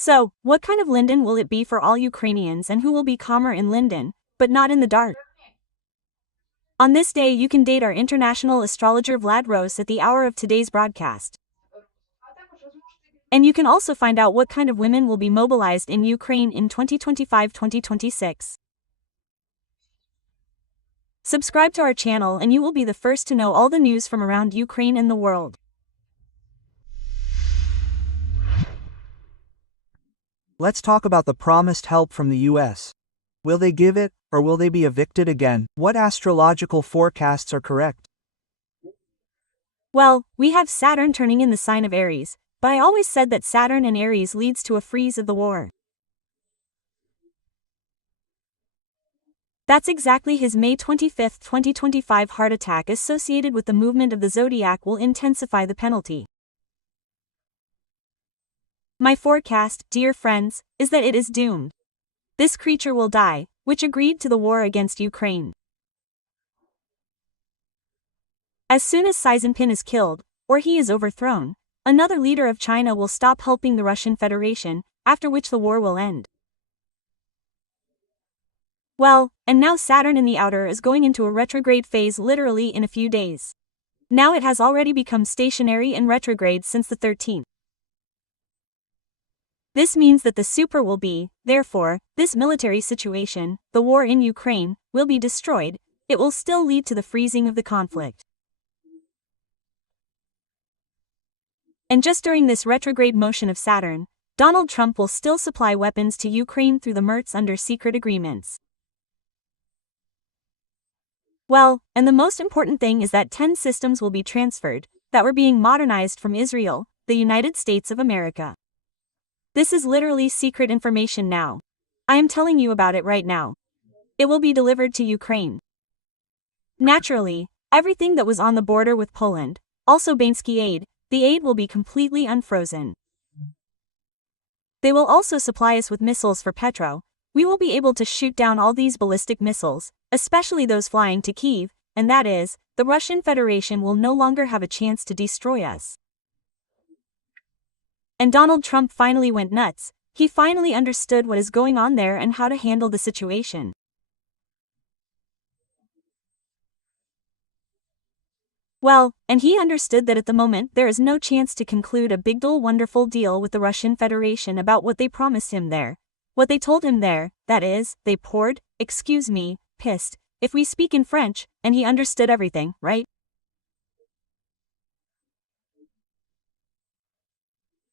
So, what kind of Linden will it be for all Ukrainians, and who will be calmer in Linden, but not in the dark? On this day you can date our international astrologer Vlad Росс at the hour of today's broadcast. And you can also find out what kind of women will be mobilized in Ukraine in 2025-2026. Subscribe to our channel and you will be the first to know all the news from around Ukraine and the world. Let's talk about the promised help from the US. Will they give it, or will they be evicted again? What astrological forecasts are correct? Well, we have Saturn turning in the sign of Aries, but I always said that Saturn in Aries leads to a freeze of the war. That's exactly his May 25, 2025 heart attack associated with the movement of the zodiac will intensify the penalty. My forecast, dear friends, is that it is doomed. This creature will die, which agreed to the war against Ukraine. As soon as Xi Jinping is killed, or he is overthrown, another leader of China will stop helping the Russian Federation, after which the war will end. Well, and now Saturn in the outer is going into a retrograde phase literally in a few days. Now it has already become stationary and retrograde since the 13th. This means that the super will be, therefore, this military situation, the war in Ukraine, will be destroyed. It will still lead to the freezing of the conflict. And just during this retrograde motion of Saturn, Donald Trump will still supply weapons to Ukraine through the MIRTs under secret agreements. Well, and the most important thing is that 10 systems will be transferred, that were being modernized from Israel, the United States of America. This is literally secret information now. I am telling you about it right now. It will be delivered to Ukraine. Naturally, everything that was on the border with Poland, also Bansky aid, the aid will be completely unfrozen. They will also supply us with missiles for Petro. We will be able to shoot down all these ballistic missiles, especially those flying to Kyiv, and that is, the Russian Federation will no longer have a chance to destroy us. And Donald Trump finally went nuts. He finally understood what is going on there and how to handle the situation. Well, and he understood that at the moment there is no chance to conclude a big wonderful deal with the Russian Federation about what they promised him there. What they told him there, that is, they poured, pissed, if we speak in French, and he understood everything, right?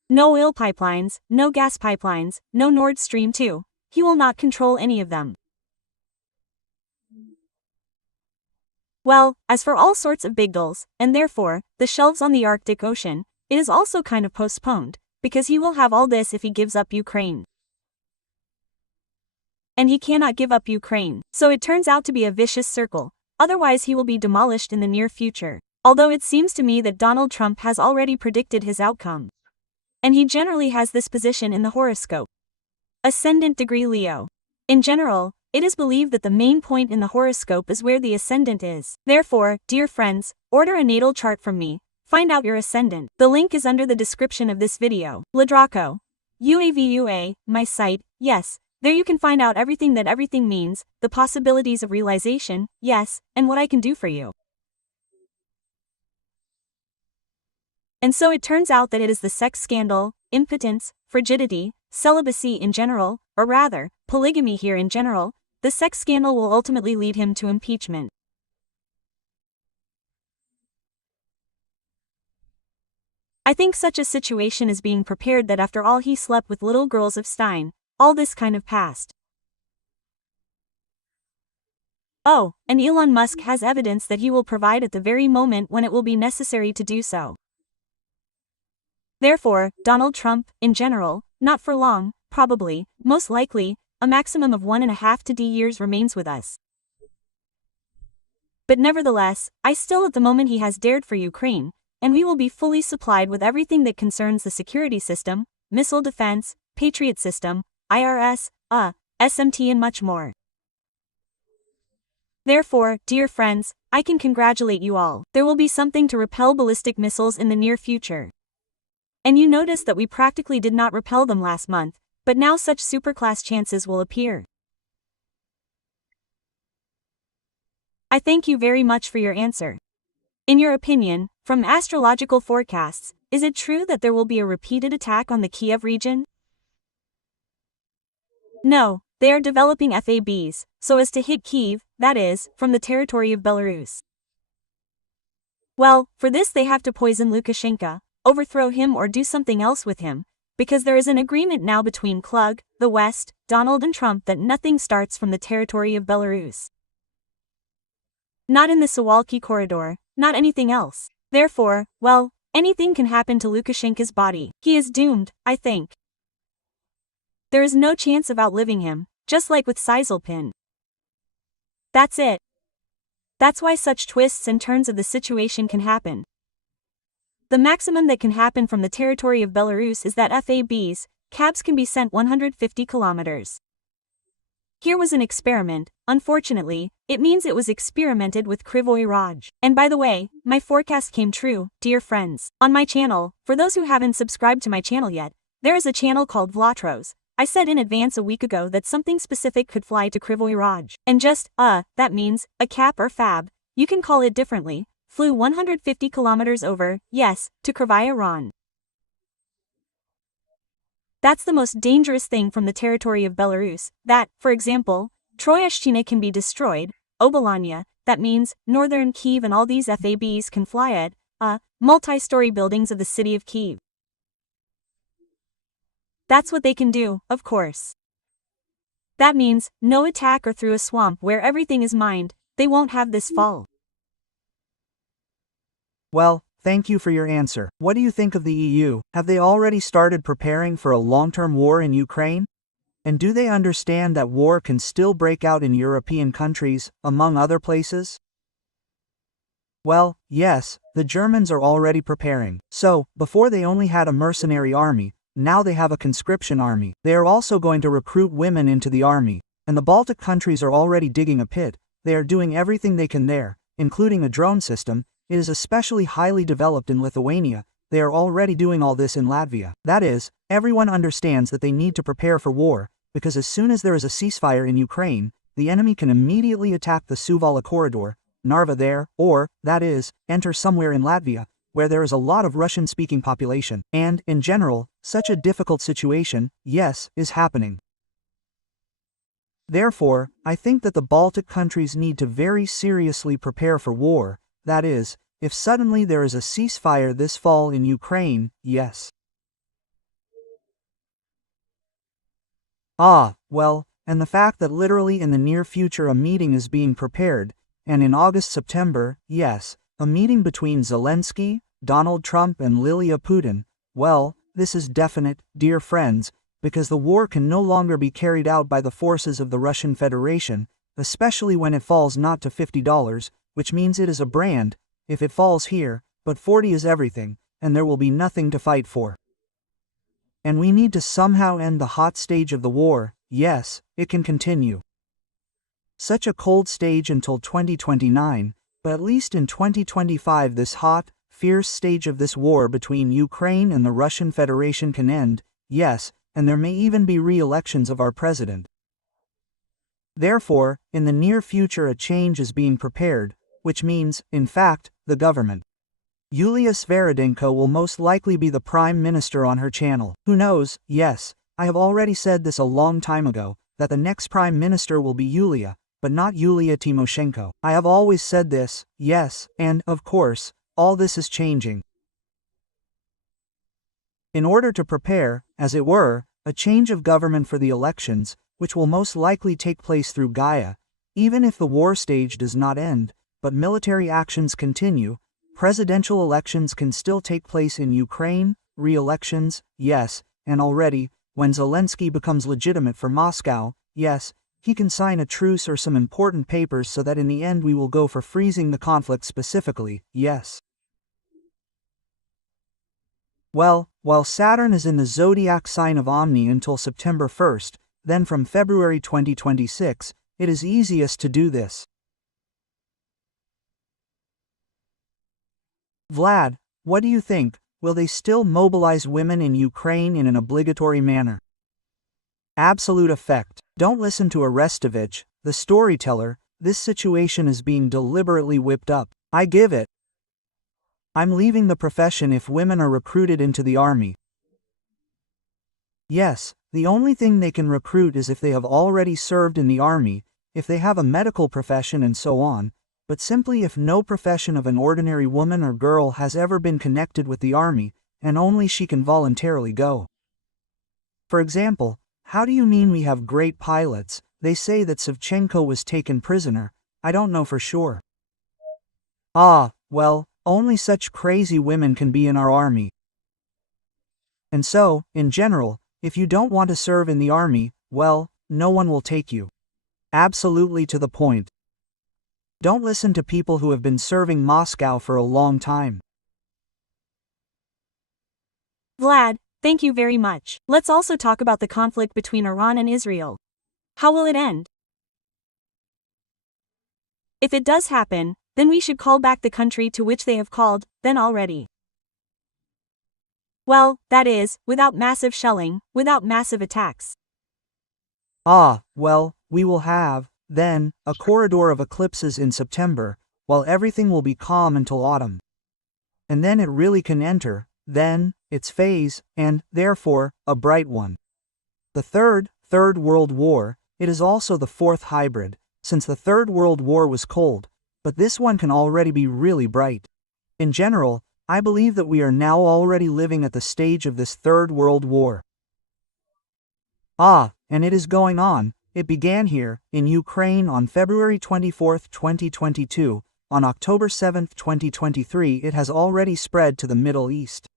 No oil pipelines, no gas pipelines, no Nord Stream 2. He will not control any of them. Well, as for all sorts of big deals, and therefore, the shelves on the Arctic Ocean, it is also kind of postponed, because he will have all this if he gives up Ukraine. And he cannot give up Ukraine, so it turns out to be a vicious circle, otherwise he will be demolished in the near future. Although it seems to me that Donald Trump has already predicted his outcome. And he generally has this position in the horoscope. Ascendant degree Leo. In general, it is believed that the main point in the horoscope is where the ascendant is. Therefore, dear friends, order a natal chart from me. Find out your ascendant. The link is under the description of this video. Ladraco. UAVUA, my site, yes. There you can find out everything that everything means, the possibilities of realization, yes, and what I can do for you. And so it turns out that it is the sex scandal, impotence, frigidity, celibacy in general, or rather, polygamy here in general. The sex scandal will ultimately lead him to impeachment. I think such a situation is being prepared that after all he slept with little girls of Stein, all this kind of passed. Oh, and Elon Musk has evidence that he will provide at the very moment when it will be necessary to do so. Therefore, Donald Trump, in general, not for long, probably, most likely, a maximum of 1.5 to 2 years remains with us. But nevertheless, I still at the moment he has dared for Ukraine, and we will be fully supplied with everything that concerns the security system, missile defense, Patriot system, IRS, SMT and much more. Therefore, dear friends, I can congratulate you all. There will be something to repel ballistic missiles in the near future. And you notice that we practically did not repel them last month, but now such superclass chances will appear. I thank you very much for your answer. In your opinion, from astrological forecasts, is it true that there will be a repeated attack on the Kiev region? No, they are developing FABs, so as to hit Kyiv, that is, from the territory of Belarus. Well, for this they have to poison Lukashenko, overthrow him or do something else with him, because there is an agreement now between Klug, the West, Donald and Trump that nothing starts from the territory of Belarus. Not in the Suwalki corridor, not anything else. Therefore, well, anything can happen to Lukashenko's body. He is doomed, I think. There is no chance of outliving him, just like with Sizelpin. That's it. That's why such twists and turns of the situation can happen. The maximum that can happen from the territory of Belarus is that FABs, cabs can be sent 150 kilometers. Here was an experiment. Unfortunately, it means it was experimented with Krivoy Raj. And by the way, my forecast came true, dear friends. On my channel, for those who haven't subscribed to my channel yet, there is a channel called Vlad Росс. I said in advance a week ago that something specific could fly to Krivoy Raj. And just, that means, a cap or fab, you can call it differently, flew 150 kilometers over, yes, to Krivoy Raj. That's the most dangerous thing from the territory of Belarus, that, for example, Troyeshchina can be destroyed, Obolanya, that means, northern Kyiv and all these FABs can fly at, multi-story buildings of the city of Kyiv. That's what they can do, of course. That means, no attack or through a swamp where everything is mined, they won't have this fall. Well, thank you for your answer. What do you think of the EU? Have they already started preparing for a long-term war in Ukraine? And do they understand that war can still break out in European countries, among other places? Well, yes, the Germans are already preparing. So, before they only had a mercenary army, now they have a conscription army. They are also going to recruit women into the army. And the Baltic countries are already digging a pit. They are doing everything they can there, including a drone system. It is especially highly developed in Lithuania. They are already doing all this in Latvia. That is, everyone understands that they need to prepare for war, because as soon as there is a ceasefire in Ukraine, the enemy can immediately attack the Suwala corridor, Narva there, or, that is, enter somewhere in Latvia, where there is a lot of Russian-speaking population. And, in general, such a difficult situation, yes, is happening. Therefore, I think that the Baltic countries need to very seriously prepare for war. That is, if suddenly there is a ceasefire this fall in Ukraine, yes. Well, and the fact that literally in the near future a meeting is being prepared, and in August-September, yes, a meeting between Zelensky, Donald Trump and Lilia Putin, well, this is definite, dear friends, because the war can no longer be carried out by the forces of the Russian Federation, especially when it falls not to $50, which means it is a brand, if it falls here, but 40 is everything, and there will be nothing to fight for. And we need to somehow end the hot stage of the war. Yes, it can continue. Such a cold stage until 2029, but at least in 2025 this hot, fierce stage of this war between Ukraine and the Russian Federation can end, yes, and there may even be re-elections of our president. Therefore, in the near future a change is being prepared, which means, in fact, the government. Yulia Sviridenko will most likely be the prime minister on her channel. Who knows? Yes, I have already said this a long time ago, that the next prime minister will be Yulia, but not Yulia Tymoshenko. I have always said this, yes, and, of course, all this is changing. In order to prepare, as it were, a change of government for the elections, which will most likely take place through Gaia, even if the war stage does not end, but military actions continue, presidential elections can still take place in Ukraine, re-elections, yes, and already, when Zelensky becomes legitimate for Moscow, yes, he can sign a truce or some important papers so that in the end we will go for freezing the conflict specifically, yes. Well, while Saturn is in the zodiac sign of Omni until September 1st, then from February 2026, it is easiest to do this. Vlad, what do you think? will they still mobilize women in Ukraine in an obligatory manner? Absolute effect. Don't listen to Arestovich, the storyteller. This situation is being deliberately whipped up. I give it. I'm leaving the profession if women are recruited into the army. Yes, the only thing they can recruit is if they have already served in the army, if they have a medical profession and so on, but simply if no profession of an ordinary woman or girl has ever been connected with the army, and only she can voluntarily go. For example, how do you mean we have great pilots? They say that Savchenko was taken prisoner. I don't know for sure. Ah, well, only such crazy women can be in our army. And so, in general, if you don't want to serve in the army, well, no one will take you. Absolutely to the point. Don't listen to people who have been serving Moscow for a long time. Vlad, thank you very much. Let's also talk about the conflict between Iran and Israel. How will it end? If it does happen, then we should call back the country to which they have called, then already. Well, that is, without massive shelling, without massive attacks. Ah, well, we will have, then, a corridor of eclipses in September, while everything will be calm until autumn. And then it really can enter, then, its phase, and, therefore, a bright one. The Third World War, it is also the fourth hybrid, since the Third World War was cold, but this one can already be really bright. In general, I believe that we are now already living at the stage of this Third World War. Ah, and it is going on. It began here, in Ukraine on February 24, 2022, on October 7, 2023 it has already spread to the Middle East.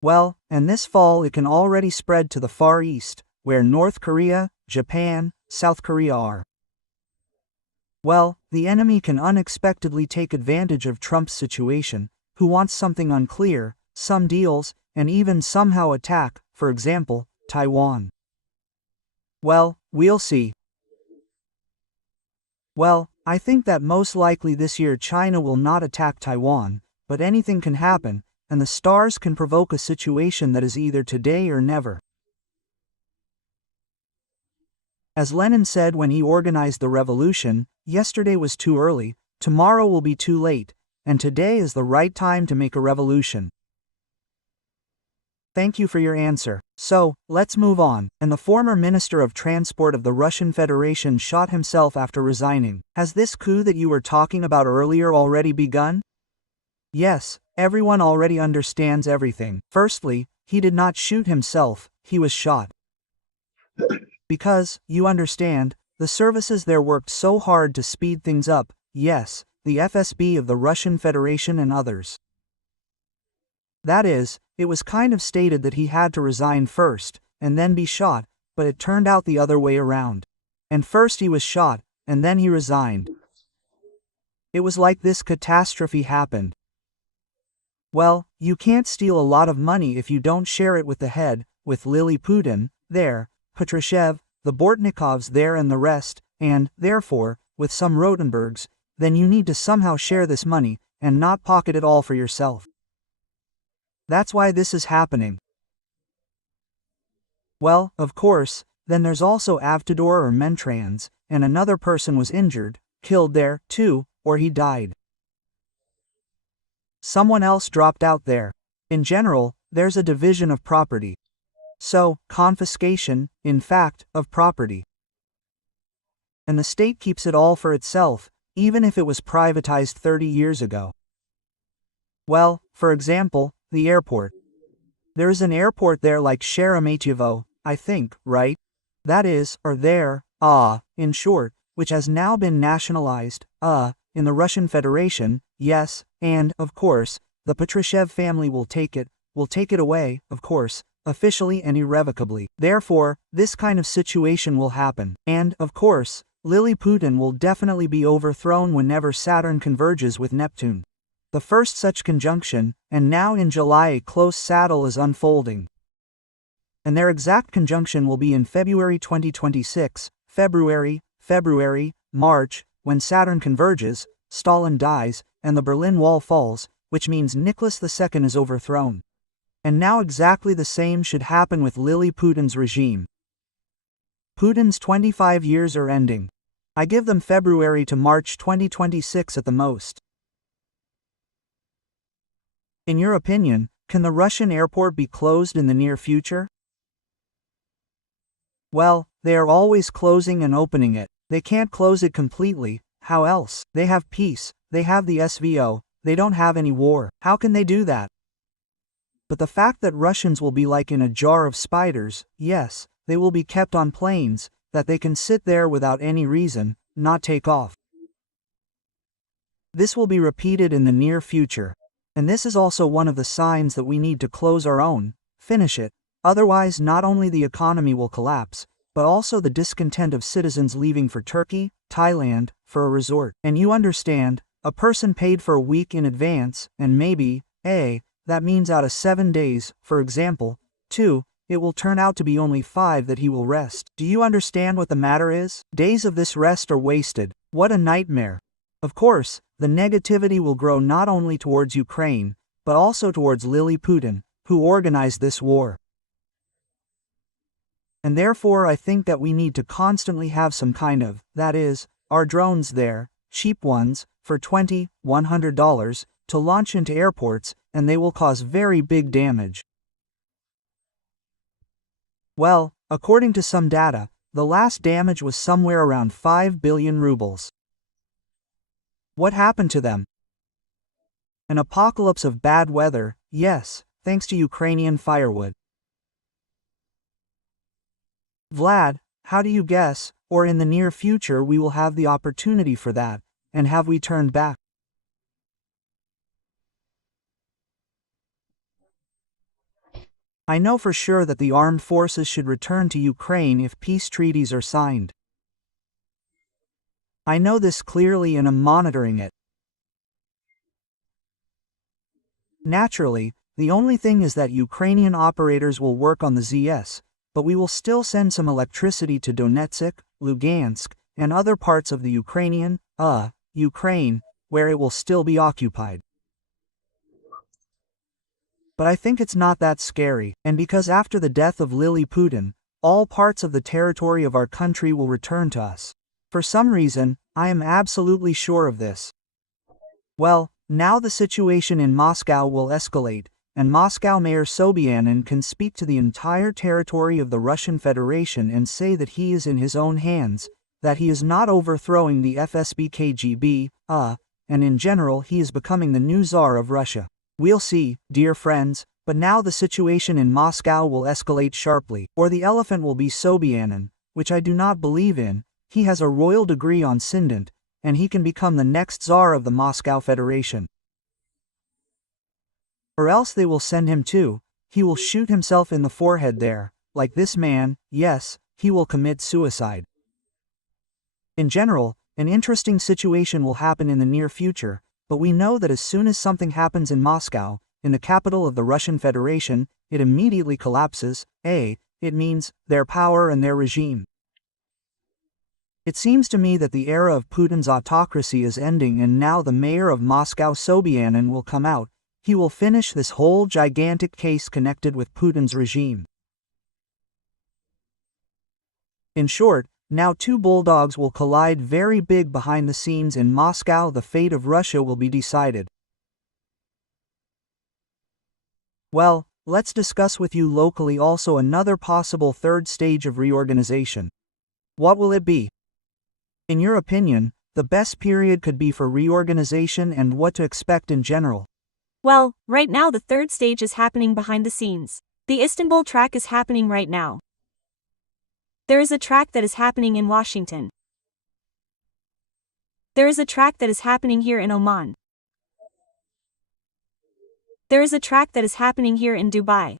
Well, and this fall it can already spread to the Far East, where North Korea, Japan, South Korea are. Well, the enemy can unexpectedly take advantage of Trump's situation, who wants something unclear, some deals, and even somehow attack, for example, Taiwan. Well, we'll see. Well, I think that most likely this year China will not attack Taiwan, but anything can happen, and the stars can provoke a situation that is either today or never. As Lenin said when he organized the revolution, yesterday was too early, tomorrow will be too late, and today is the right time to make a revolution. Thank you for your answer. So, let's move on. And the former Minister of Transport of the Russian Federation shot himself after resigning. Has this coup that you were talking about earlier already begun? Yes, everyone already understands everything. Firstly, he did not shoot himself, he was shot. Because, you understand, the services there worked so hard to speed things up, yes, the FSB of the Russian Federation and others. That is, it was kind of stated that he had to resign first, and then be shot, but it turned out the other way around. And first he was shot, and then he resigned. It was like this catastrophe happened. Well, you can't steal a lot of money if you don't share it with the head, with Lily Putin, there, Patrushev, the Bortnikovs there and the rest, and, therefore, with some Rotenbergs, then you need to somehow share this money, and not pocket it all for yourself. That's why this is happening. Well, of course, then there's also Avtodor or Mentrans, and another person was injured, killed there, too, or he died. Someone else dropped out there. In general, there's a division of property. So, confiscation, in fact, of property. And the state keeps it all for itself, even if it was privatized 30 years ago. Well, for example, the airport. There is an airport there like Sheremetyevo, I think, right? That is, or there, in short, which has now been nationalized, in the Russian Federation, yes, and, of course, the Patrushev family will take it away, of course, officially and irrevocably. Therefore, this kind of situation will happen. And, of course, Lily Putin will definitely be overthrown whenever Saturn converges with Neptune. The first such conjunction, and now in July a close saddle is unfolding. And their exact conjunction will be in February 2026, February, March, when Saturn converges, Stalin dies, and the Berlin Wall falls, which means Nicholas II is overthrown. And now exactly the same should happen with Lily Putin's regime. Putin's 25 years are ending. I give them February to March 2026 at the most. In your opinion, can the Russian airport be closed in the near future? Well, they are always closing and opening it. They can't close it completely. How else? They have peace, they have the SVO, they don't have any war. How can they do that? But the fact that Russians will be like in a jar of spiders, yes, they will be kept on planes, that they can sit there without any reason, not take off. This will be repeated in the near future. And this is also one of the signs that we need to close our own, finish it, otherwise not only the economy will collapse, but also the discontent of citizens leaving for Turkey, Thailand, for a resort. And you understand, a person paid for a week in advance, and maybe, that means out of 7 days, for example, 2, it will turn out to be only 5 that he will rest. Do you understand what the matter is? Days of this rest are wasted. What a nightmare. Of course, the negativity will grow not only towards Ukraine, but also towards Lily Putin, who organized this war. And therefore I think that we need to constantly have some kind of, that is, our drones there, cheap ones, for $20, $100, to launch into airports, and they will cause very big damage. Well, according to some data, the last damage was somewhere around 5 billion rubles. What happened to them? An apocalypse of bad weather, yes, thanks to Ukrainian firewood. Vlad, how do you guess, or in the near future we will have the opportunity for that, and have we turned back? I know for sure that the armed forces should return to Ukraine if peace treaties are signed. I know this clearly and am monitoring it. Naturally, the only thing is that Ukrainian operators will work on the ZS, but we will still send some electricity to Donetsk, Lugansk, and other parts of the Ukraine, where it will still be occupied. But I think it's not that scary, and because after the death of Lily Putin, all parts of the territory of our country will return to us. For some reason, I am absolutely sure of this. Well, now the situation in Moscow will escalate, and Moscow Mayor Sobyanin can speak to the entire territory of the Russian Federation and say that he is in his own hands, that he is not overthrowing the FSB KGB, and in general he is becoming the new Tsar of Russia. We'll see, dear friends, but now the situation in Moscow will escalate sharply, or the elephant will be Sobyanin, which I do not believe in. He has a royal degree on Sindent, and he can become the next Tsar of the Moscow Federation. Or else they will send him too, he will shoot himself in the forehead there, like this man, yes, he will commit suicide. In general, an interesting situation will happen in the near future, but we know that as soon as something happens in Moscow, in the capital of the Russian Federation, it immediately collapses. It means their power and their regime. It seems to me that the era of Putin's autocracy is ending, and now the mayor of Moscow Sobyanin will come out. He will finish this whole gigantic case connected with Putin's regime. In short, now two bulldogs will collide very big behind the scenes in Moscow. The fate of Russia will be decided. Well, let's discuss with you locally also another possible third stage of reorganization. What will it be? In your opinion, the best period could be for reorganization and what to expect in general. Well, right now the third stage is happening behind the scenes. The Istanbul track is happening right now. There is a track that is happening in Washington. There is a track that is happening here in Oman. There is a track that is happening here in Dubai.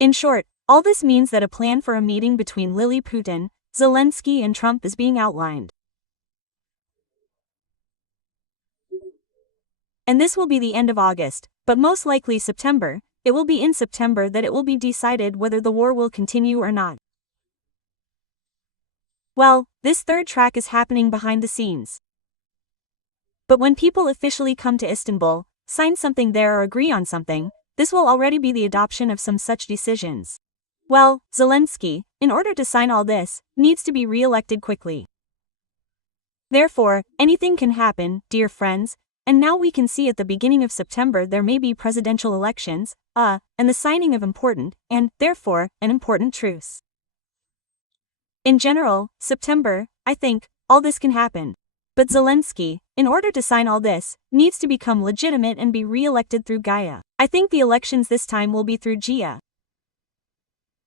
In short, all this means that a plan for a meeting between Lily Putin, Zelensky and Trump is being outlined. And this will be the end of August, but most likely September. It will be in September that it will be decided whether the war will continue or not. Well, this third track is happening behind the scenes. But when people officially come to Istanbul, sign something there or agree on something, this will already be the adoption of some such decisions. Well, Zelensky, in order to sign all this, needs to be re-elected quickly. Therefore, anything can happen, dear friends, and now we can see at the beginning of September there may be presidential elections, and the signing of important, and, therefore, an important truce. In general, September, I think, all this can happen. But Zelensky, in order to sign all this, needs to become legitimate and be re-elected through Gaia. I think the elections this time will be through Gia.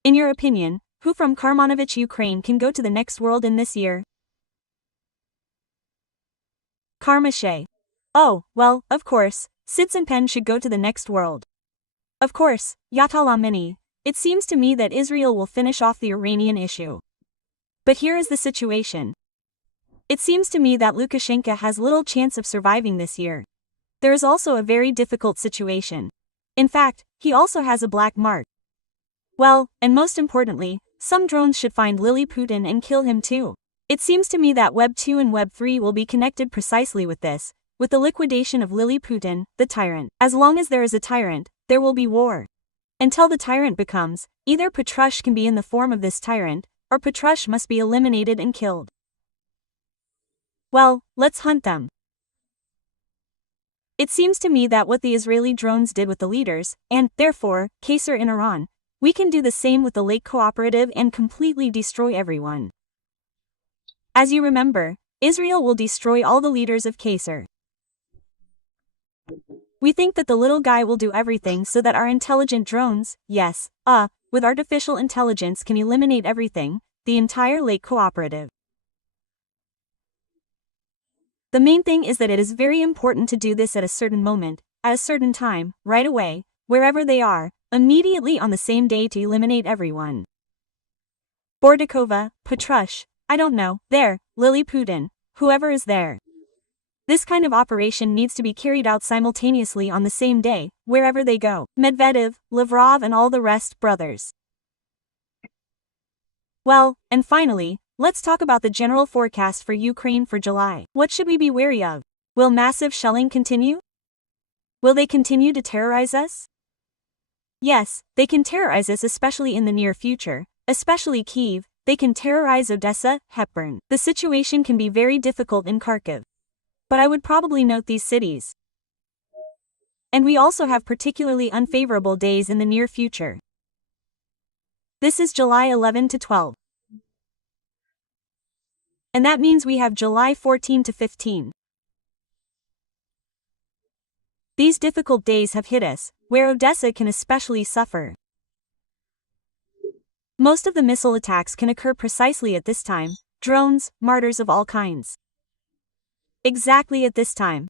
In your opinion, who from Karmanovich, Ukraine can go to the next world in this year? Karmashe. Oh, well, of course, Sitsinpen should go to the next world. Of course, Yatalamini. It seems to me that Israel will finish off the Iranian issue. But here is the situation. It seems to me that Lukashenko has little chance of surviving this year. There is also a very difficult situation. In fact, he also has a black mark. Well, and most importantly, some drones should find Lily Putin and kill him too. It seems to me that Web 2 and Web 3 will be connected precisely with this, with the liquidation of Lily Putin, the tyrant. As long as there is a tyrant, there will be war. Until the tyrant becomes, either Petrush can be in the form of this tyrant, or Petrush must be eliminated and killed. Well, let's hunt them. It seems to me that what the Israeli drones did with the leaders, and, therefore, Qasr in Iran, we can do the same with the Lake Cooperative and completely destroy everyone. As you remember, Israel will destroy all the leaders of Qasr. We think that the little guy will do everything so that our intelligent drones, yes, with artificial intelligence can eliminate everything, the entire Lake Cooperative. The main thing is that it is very important to do this at a certain moment, at a certain time, right away, wherever they are, immediately on the same day to eliminate everyone. Bordakova, Petrush, I don't know, there, Lily Putin, whoever is there. This kind of operation needs to be carried out simultaneously on the same day, wherever they go. Medvedev, Lavrov and all the rest, brothers. Well, and finally, let's talk about the general forecast for Ukraine for July. What should we be wary of? Will massive shelling continue? Will they continue to terrorize us? Yes, they can terrorize us, especially in the near future, especially Kyiv. They can terrorize Odessa, Hepburn. The situation can be very difficult in Kharkiv. But I would probably note these cities. And we also have particularly unfavorable days in the near future. This is July 11 to 12. And that means we have July 14 to 15. These difficult days have hit us, where Odessa can especially suffer. Most of the missile attacks can occur precisely at this time, drones, martyrs of all kinds. Exactly at this time.